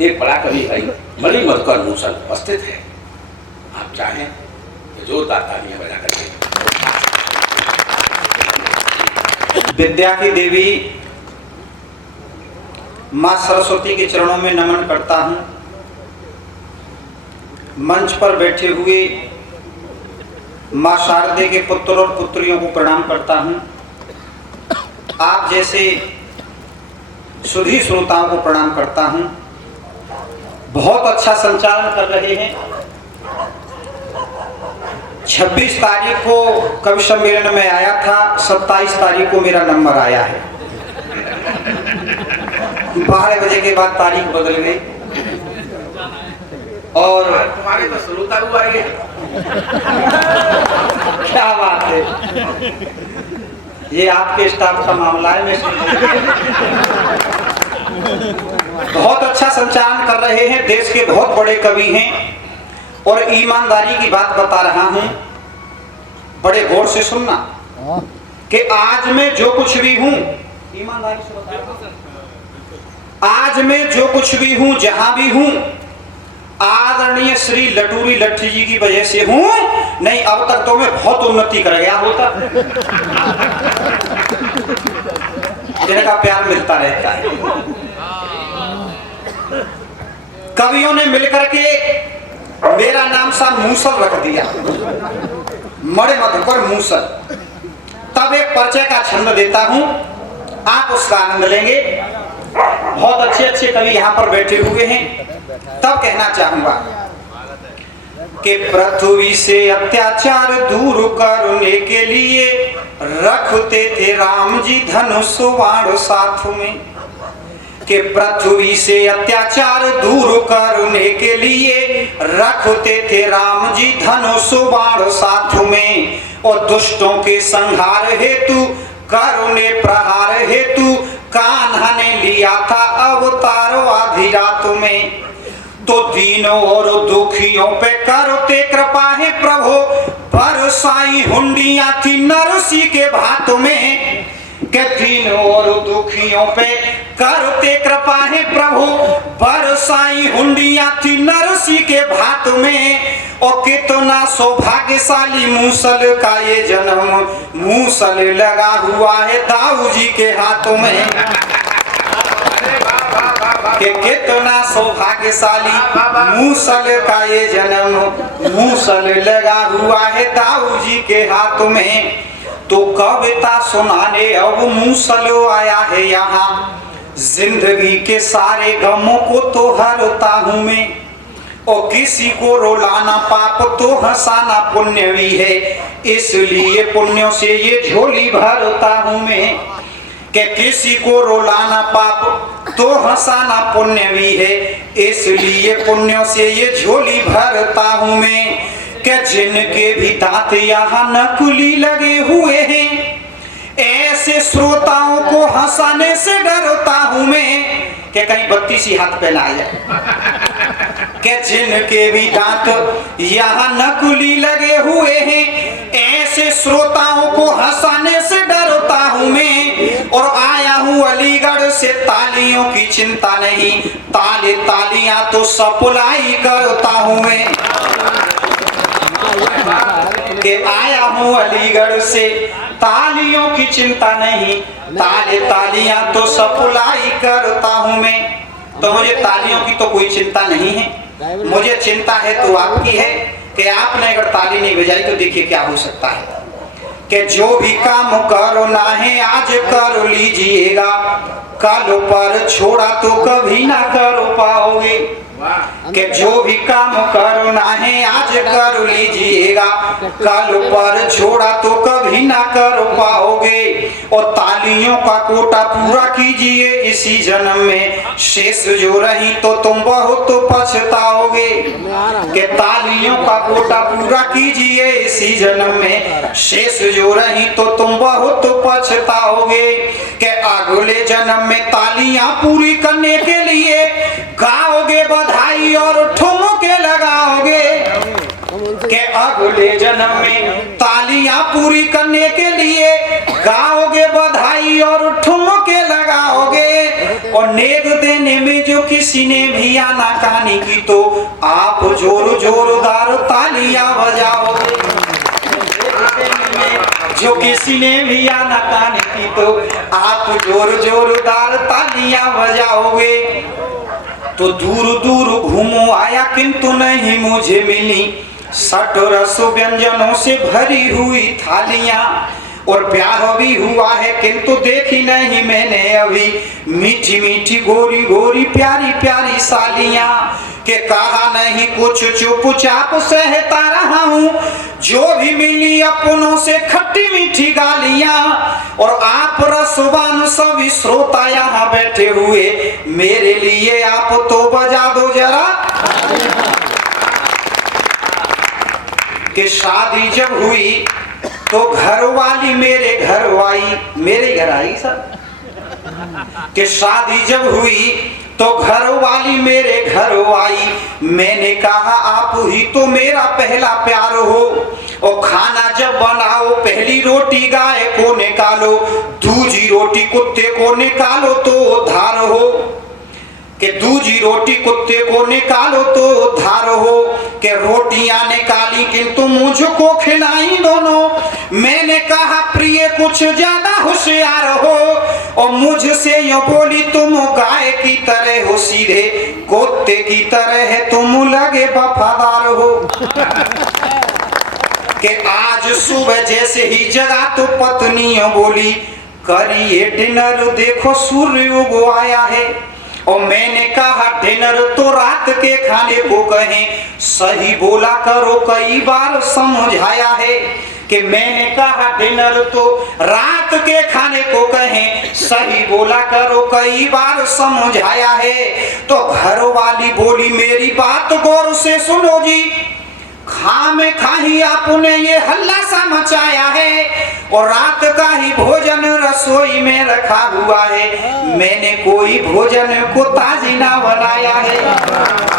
एक बड़ा कवि भाई मणि मधुकर मूसल उपस्थित है। आप चाहें तो जोरदार तालियां बजा करके। विद्या की देवी माँ सरस्वती के चरणों में नमन करता हूँ। मंच पर बैठे हुए माँ शारदे के पुत्र और पुत्रियों को प्रणाम करता हूँ। आप जैसे सुधी श्रोताओं को प्रणाम करता हूँ। बहुत अच्छा संचालन कर रहे हैं। 26 तारीख को कवि सम्मेलन में आया था, 27 तारीख को मेरा नंबर आया है। 12 बजे के बाद तारीख बदल गई और तुम्हारे तो श्रोता हुआ है। क्या बात है, ये आपके स्टाफ का मामला है। बहुत अच्छा संचालन कर रहे हैं। देश के बहुत बड़े कवि हैं और ईमानदारी की बात बता रहा हूं, बड़े गौर से सुनना कि आज मैं जो कुछ भी हूं, ईमानदारी से बता रहा हूं, आज मैं जो कुछ भी हूं, जहां भी हूं, आदरणीय श्री लटूरी लट्ठी जी की वजह से हूं। नहीं, अब तक तो मैं बहुत उन्नति कर गया होता। जिनका प्यार मिलता रहता है। कवियों ने मिलकर के मेरा नाम सा मूसल रख दिया, मणि मधुकर मूसल। तब एक परिचय का छंद देता हूं, आप उसका आनंद लेंगे। बहुत अच्छे अच्छे कवि यहाँ पर बैठे हुए हैं। तब कहना चाहूंगा कि पृथ्वी से अत्याचार दूर करने के लिए रखते थे राम जी धनुष बाण साथ में। कि पृथ्वी से अत्याचार दूर करने के लिए रखते थे राम जी धनुष बाण साथ में। और दुष्टों के संहार हेतु करुणे प्रहार हेतु कान्हा ने लिया था अवतार आधी रात में। तो दीनों और दुखियों पे करते कृपा है प्रभु, बरसाई हुंडियां थी नरसी के भात में। के दीनों और दुखियों पे करते कृपा है प्रभु, बरसाई हुंडियां थी नरसी के भात में। और कितना सौभाग्यशाली मूसल का ये जन्म, मूसल लगा हुआ है दाऊ जी के हाथों में। कि कितना सौभाग्यशाली मूसल का ये जन्म, मूसल लगा हुआ है दाऊ जी के हाथ में। तो कविता सुनाने अब मूसल आया है यहाँ, जिंदगी के सारे गमों को तो हरता हूँ मैं। और किसी को रुलाना पाप तो हंसाना पुण्य भी है, इसलिए पुण्यों से ये झोली भरता हूँ मैं। कि किसी को रुलाना पाप तो हंसाना पुण्य भी है, इसलिए पुण्यों से ये झोली भरता हूँ मैं। कि जिनके भी दांत यहाँ नकुली लगे हुए हैं, ऐसे श्रोताओं को हंसाने से डरता हूँ मैं। कि कहीं 32 हाथ पे ना आ जाए। कि जिनके भी दांत यहाँ नकुली लगे हुए हैं, ऐसे श्रोताओं को हंसाने से डरता हूँ मैं। और आया हूँ अलीगढ़ से, तालियों की चिंता नहीं, ताले तालियां तो सप्लाई करता हूँ मैं। कि आया हूँ अलीगढ़ से, तालियों की चिंता नहीं, ताले तालियां तो सप्लाई करता हूँ मैं। तो मुझे तालियों की तो कोई चिंता नहीं है, मुझे चिंता है तो आपकी है। कि आपने अगर ताली नहीं बजाई तो देखिए क्या हो सकता है। कि जो भी काम करना है आज कर लीजिएगा, कल पर छोड़ा तो कभी ना कर पाओगे। कि जो भी काम करना है आज कर लीजिएगा, कल पर छोड़ा तो कभी ना कर पाओगे। और तालियों का कोटा पूरा कीजिए इसी जन्म में, शेष जो रही तो तुम बहुत पछताओगे। कि तालियों का कोटा पूरा कीजिए इसी जन्म में, शेष जो रही तो तुम बहुत पछताओगे। कि अगले जन्म में तालियां पूरी करने के लिए गाओगे बधाई और ठुमके लगाओगे। कि अगले जन्म में तालियां पूरी करने के लिए गाओगे बधाई और ठुमके लगाओगे। और नेक देने में जो किसी ने भी आनाकानी की तो आप जोरदार तालियां बजाओगे। जो किसी ने भी आनाकानी की तो आप जोरदार तालियां बजाओगे। तो दूर दूर घूमो आया किंतु नहीं मुझे मिली 60 रस व्यंजनों से भरी हुई थालियां। और प्यार भी हुआ है किंतु देखी नहीं मैंने अभी मीठी मीठी गोरी गोरी प्यारी प्यारी सालियां। के कहा नहीं कुछ चुपचाप सहता रहा हूँ जो भी मिली अपनों से खट्टी मीठी गालियां। और आप रसवान सभी श्रोता यहाँ बैठे हुए मेरे लिए आप तो बजा दो जरा। कि शादी जब हुई तो घर वाली मेरे घर आई सब। कि शादी जब हुई तो घर वाली मेरे घर आई। मैंने कहा आप ही तो मेरा पहला प्यार हो। और खाना जब बनाओ पहली रोटी गाय को निकालो, दूसरी रोटी कुत्ते को निकालो तो धार हो। कि दूसरी रोटी कुत्ते को निकालो तो धार हो। कि रोटियां निकाली किंतु मुझको खिलाई दोनों। मैंने कहा प्रिय कुछ ज्यादा होशियार हो। और मुझसे यूं बोली तुम गाय की तरह हो, सीधे कुत्ते की तरह है तुम लगे वफादार हो। कि आज सुबह जैसे ही जगा तो पत्नी बोली करिए डिनर देखो सूर्य उग आया है। और मैंने कहा डिनर तो रात के खाने को कहें, सही बोला करो कई बार समझाया है। कि मैंने कहा डिनर तो रात के खाने को कहें, सही बोला करो कई बार समझाया है। तो घर वाली बोली मेरी बात गौर से सुनो जी, खामे खाही आपने ये हल्ला सा मचाया है। और रात का ही भोजन रसोई में रखा हुआ है, मैंने कोई भोजन को ताजी ना बनाया है।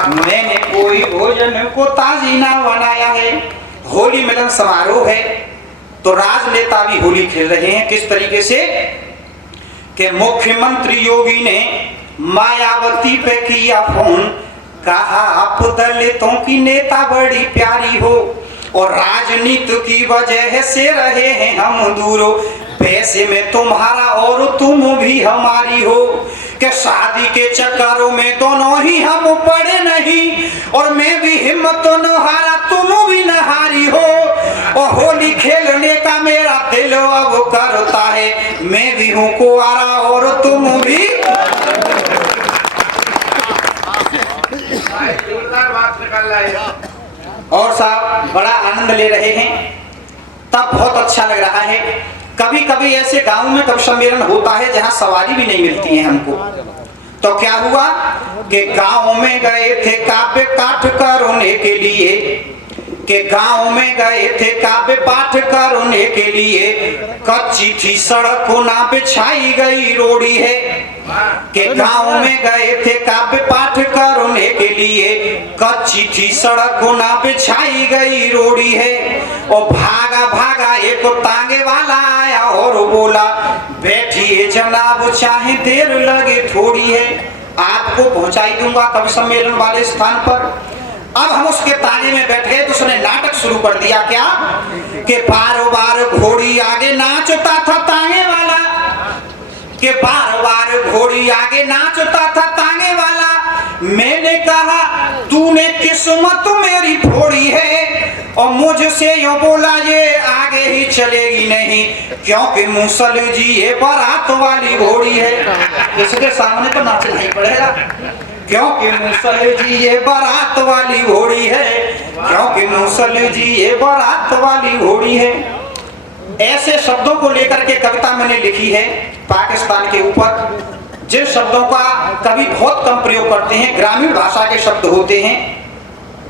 मैंने कोई भोजन को ताजी ना बनाया है। होली मिलन समारोह है तो राजनेता भी होली खेल रहे हैं। किस तरीके से कि मुख्यमंत्री योगी ने मायावती पे किया फोन, कहा आप दलितों की नेता बड़ी प्यारी हो और राजनीति की वजह से रहे हैं हम दूर। पैसे में तुम्हारा और तुम भी हमारी हो। कि शादी के चक्करों में दोनों ही हम पड़े नहीं, और मैं भी हिम्मत न हारा तुम भी न हारी हो। और होली खेलने का मेरा दिल अब करता है, मैं भी हूँ कुंवारा और तुम भी। और साहब बड़ा आनंद ले रहे हैं, तब बहुत अच्छा लग रहा है। कभी कभी ऐसे गांव में कवि सम्मेलन होता है जहां सवारी भी नहीं मिलती है हमको। तो क्या हुआ कि गांव में गए थे काव्य पाठ करने के लिए। कि गांव में गए थे काव्य पाठ करने के लिए, कच्ची थी सड़क ना बिछाई गई रोड़ी है। कि गांव में गए थे काव्य पाठ करने के लिए, कच्ची थी सड़क ना बिछाई गई रोड़ी है। और भागा भागा एक तांगे वाला आया और बोला बैठिए जनाब चाहे देर लगे थोड़ी है। आपको पहुंचाई दूंगा कवि सम्मेलन वाले स्थान पर। अब हम उसके ताने में बैठ गए तो उसने नाटक शुरू कर दिया। क्या कि बार बार घोड़ी आगे नाचता था तांगे वाला। कि बार बार घोड़ी आगे नाचता था तांगे वाला। मैंने कहा तूने किस्मत मेरी फोड़ी है। और मुझसे यूं बोला ये आगे ही चलेगी नहीं, क्योंकि मूसल जी ये बारात वाली घोड़ी है। इसके सामने तो नाचना ही पड़ेगा, क्योंकि मूसल जी ये बारात वाली घोड़ी है। क्योंकि मूसल जी ये बारात वाली घोड़ी है। ऐसे शब्दों को लेकर के कविता मैंने लिखी है पाकिस्तान के ऊपर, जिन शब्दों का कवि बहुत कम प्रयोग करते हैं। ग्रामीण भाषा के शब्द होते हैं,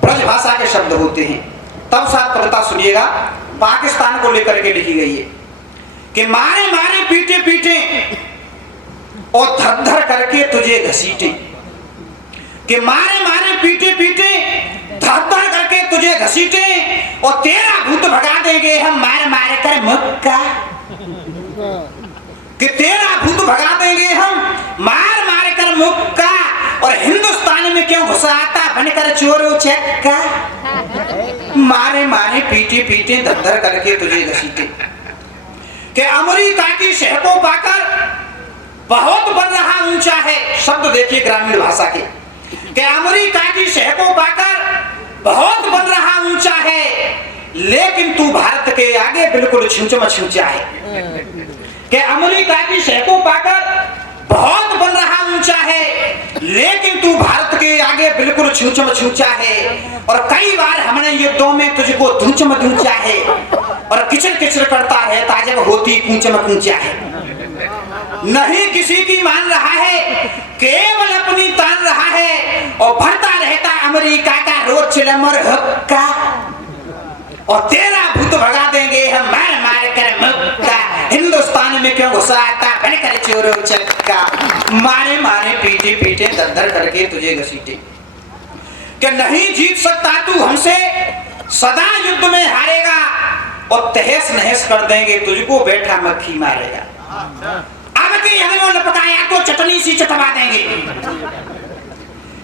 ब्रज भाषा के शब्द होते हैं। तब साथ कविता सुनिएगा, पाकिस्तान को लेकर के लिखी गई है। कि मारे मारे पीटे पीटे और धर धर करके तुझे घसीटे। कि मारे मारे पीटे पीटे धर धर करके तुझे घसीटे, और तेरा भूत भगा देंगे हम मार मार कर मुक्का। कि तेरा भूत भगा देंगे हम मार मार कर घुसाता बनकर चोर चक्का, मारे मारे पीटे पीटे धर करके तुझे घसीटे। कि अमेरिका की शहर को पाकर बहुत बन रहा ऊंचा है, शब्द देखिए ग्रामीण भाषा के। कि अमेरिका की शहर को पाकर बहुत बन रहा ऊंचा है, लेकिन तू भारत के आगे बिल्कुल छुंचम छुंचा है। कि अमेरिका की शहर को पाकर बहुत बन रहा ऊंचा है, लेकिन तू भारत के आगे बिल्कुल छूचम छूचा है। और कई बार हमने युद्धों में तुझको धूचम धूचा है, और किचर किचर करता है ताजब होती कूचम कूचा है। नहीं किसी की मान रहा है, केवल अपनी तान रहा है, और भरता रहता अमेरिका का रोज चिलमर हुक्का। और तेरा भूत भगा देंगे हम मार मार कर मुक्का। हिंदुस्तान में क्यों घुसा आता बनकर चोरो चक्का, मारे मारे पीटे पीटे दर करके तुझे घसीटे। कि नहीं जीत सकता तू हमसे, सदा युद्ध में हारेगा, और तहस नहस कर देंगे तुझको बैठा मक्खी मारेगा। अब के अदमो लपटाया तो चटनी सी चटवा देंगे।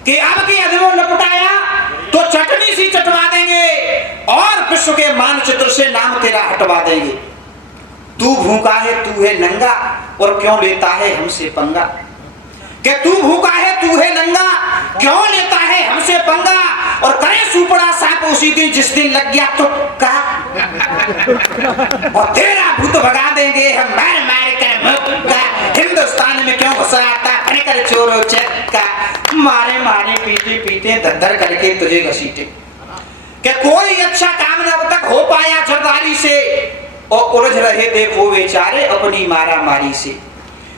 कि अब के अदमो लपटाया तो चटनी सी चटवा देंगे, और विश्व के मानचित्र से नाम तेरा हटवा देंगे। तू भूखा है तू है नंगा, और क्यों लेता है हमसे पंगा। कि तू भूखा है तू है नंगा, क्यों लेता है हमसे पंगा, और करे सुपड़ा सांप उसी दिन जिस दिन लग गया तुक्का। और तेरा भूत भगा देंगे हम मार मार कर मुक्का। हिंदुस्तान में क्यों घुसा आता बनकर चोरो चक्का, मारे मारे पीटे पीटे दर करके तुझे घसीटे। कि कोई अच्छा काम न अब तक हो पाया जरदारी से, और उलझ रहे देखो बेचारे अपनी मारा मारी से।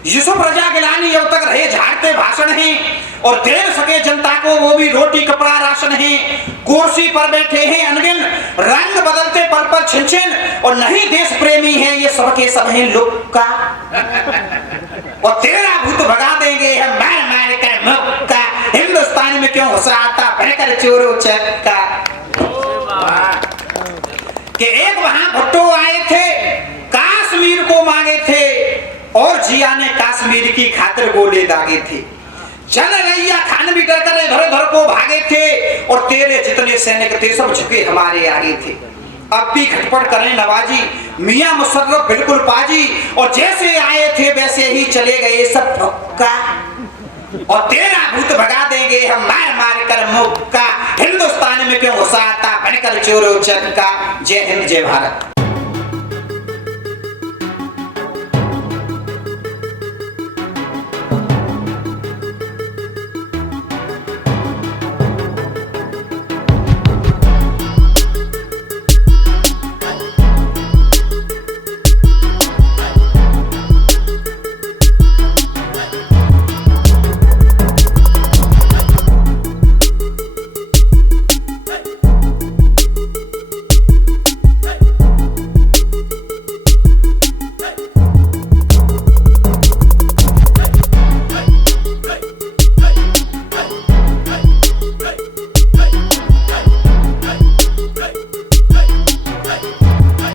यूसुफ रजा गिलानी अब तक रहे झाड़ते भाषण हैं, और दे सके जनता को वो भी रोटी कपड़ा राशन है। कुर्सी पर बैठे हैं अनगिन, रंग बदलते पल पल छिन छिन, और नहीं देश प्रेमी है ये सबके सब हैं लुक्का। और तेरा भूत भगा देंगे हम मार मार कर मुक्का। हिंदुस्तान में क्यों घुसा आता बनकर चोरो चक्का। कि एक वहां भुट्टो आए थे, काश्मीर को मांगे थे, और जिया ने कश्मीर की खातिर गोले दागे थे। जन रैया खान भी डर कर इधर उधर को भागे थे, और तेरे जितने सैनिक थे सब झुके हमारे आगे थे। अब भी खटपट करें नवाजी, मियां मुशर्रफ बिल्कुल पाजी, और जैसे आए थे वैसे ही चले गए सब फक्का। और तेरा भूत भगा देंगे हम मार मार कर मुक्का। हिंदुस्तान में क्यों घुसा आता बनकर चोरो चक्का। जय हिंद जय भारत।